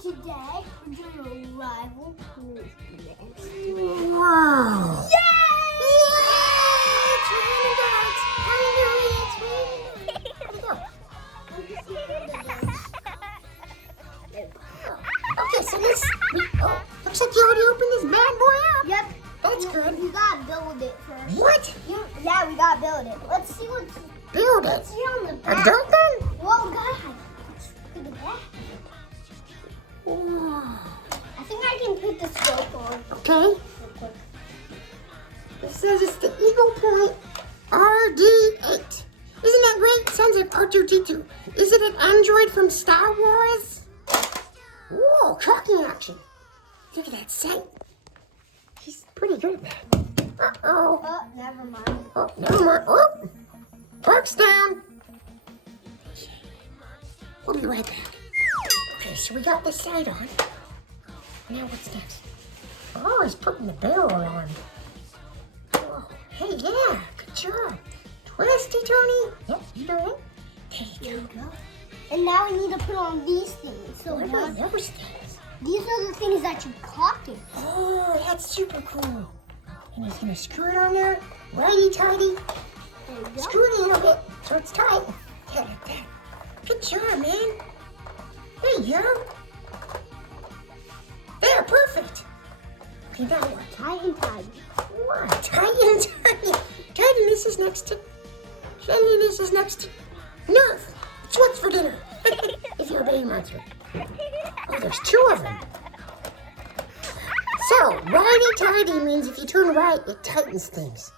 Today, we're doing a rival quiz next. Wow. Yay! It's raining dogs. Hallelujah, it's raining. Okay, so this, looks like you already opened this bad boy up. Yep. That's good. We gotta build it first. What? Yeah, we gotta build it. Let's see what's Build it. Let's see on the A back. dirt gun? Whoa, God. Look at the back. Wow. I think I can put the scope on. Okay. Real quick. It says it's the Eaglepoint RD8. Isn't that great? Sounds like R2-D2. Is it an android from Star Wars? Whoa, cocking action. Look at that sight. He's pretty good at that. Uh-oh. Oh, never mind. Oh, never mind. Oh, park's down. We'll be right back. Okay, so we got the sight on. Now what's next? Oh, he's putting the barrel on. Oh, hey, yeah, good job. Twisty, Tony. Yep, you doing it. There you go. And now we need to put on these things. So What now, are those things? these are the things that you cock it. Oh, that's super cool. And he's gonna screw it on there, righty-tighty. There you go. Screw it in a bit so it's tight. Yeah, like that. Good job, man. There you go. There, perfect. Okay, now what? Tight and tight. What? Tight. Tidiness is next to... Cleanliness is next to... NERF. It's what's for dinner. If you're a baby monster. Oh, there's two of them. So, righty-tighty means if you turn right, it tightens things.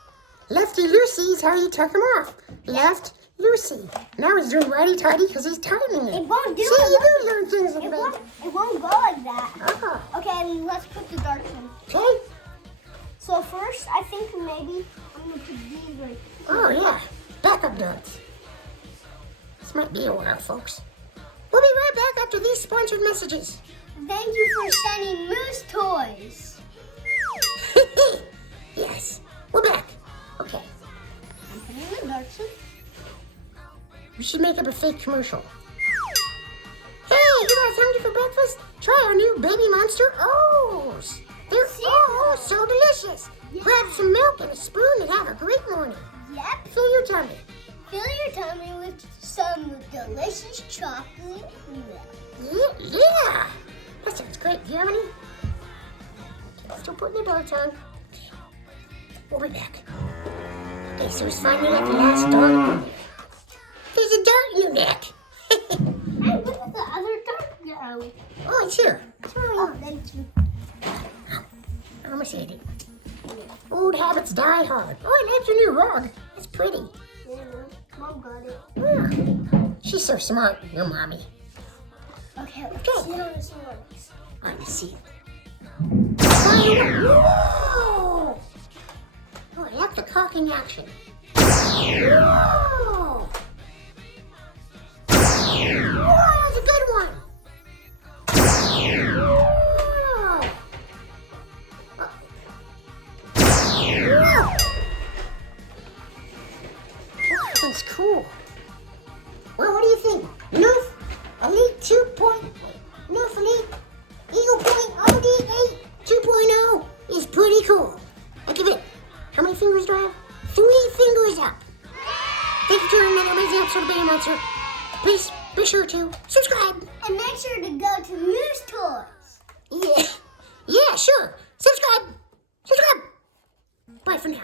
Lefty-loosey is how you tuck them off. Left-loosey. Now he's doing righty-tighty because he's tightening it. It won't do See, it. you do learn things in It the won't, baby. it won't go like that. Ah, Okay, let's put the darts in. okay. So first, I think maybe I'm gonna put these right. Oh, yeah. Backup darts. This might be a while, folks. We'll be right back after these sponsored messages. Thank you for sending Moose toys. Yes. We're back. Okay. I'm putting the darts in. We should make up a fake commercial. Hey, you guys hungry for breakfast? Try our new baby monster O's. They're so delicious. Yeah. Grab some milk and a spoon and have a great morning. Yep. Fill your tummy. Fill your tummy with some delicious chocolate milk. Yeah. That sounds great. Do you have any? Okay, still putting the darts on. We'll be back. Okay, so he's finally got the last dart. There's a dart in your neck. Hey, where did the other dart go? Oh, it's here. Sorry. Oh, thank you. I almost ate it. Old habits die hard. Oh, I like your new rug. It's pretty. Yeah, Mom got it. Yeah. She's so smart, your mommy. Okay, let's Okay. see how this works. All right, let's see. Whoa! Oh, I like the cocking action. Whoa! Whoa, that's a good one. Whoa! Whoa! That's cool. Well, what do you think? NERF Elite 2.0 NERF Elite Eaglepoint RD 2.0 is pretty cool. I give it, how many fingers do I have? 3 fingers up. Thank you for another amazing episode of Baby Monster. Please be sure to subscribe. And make sure to go to Moose Toys. Yeah, sure. Subscribe. Bye for now.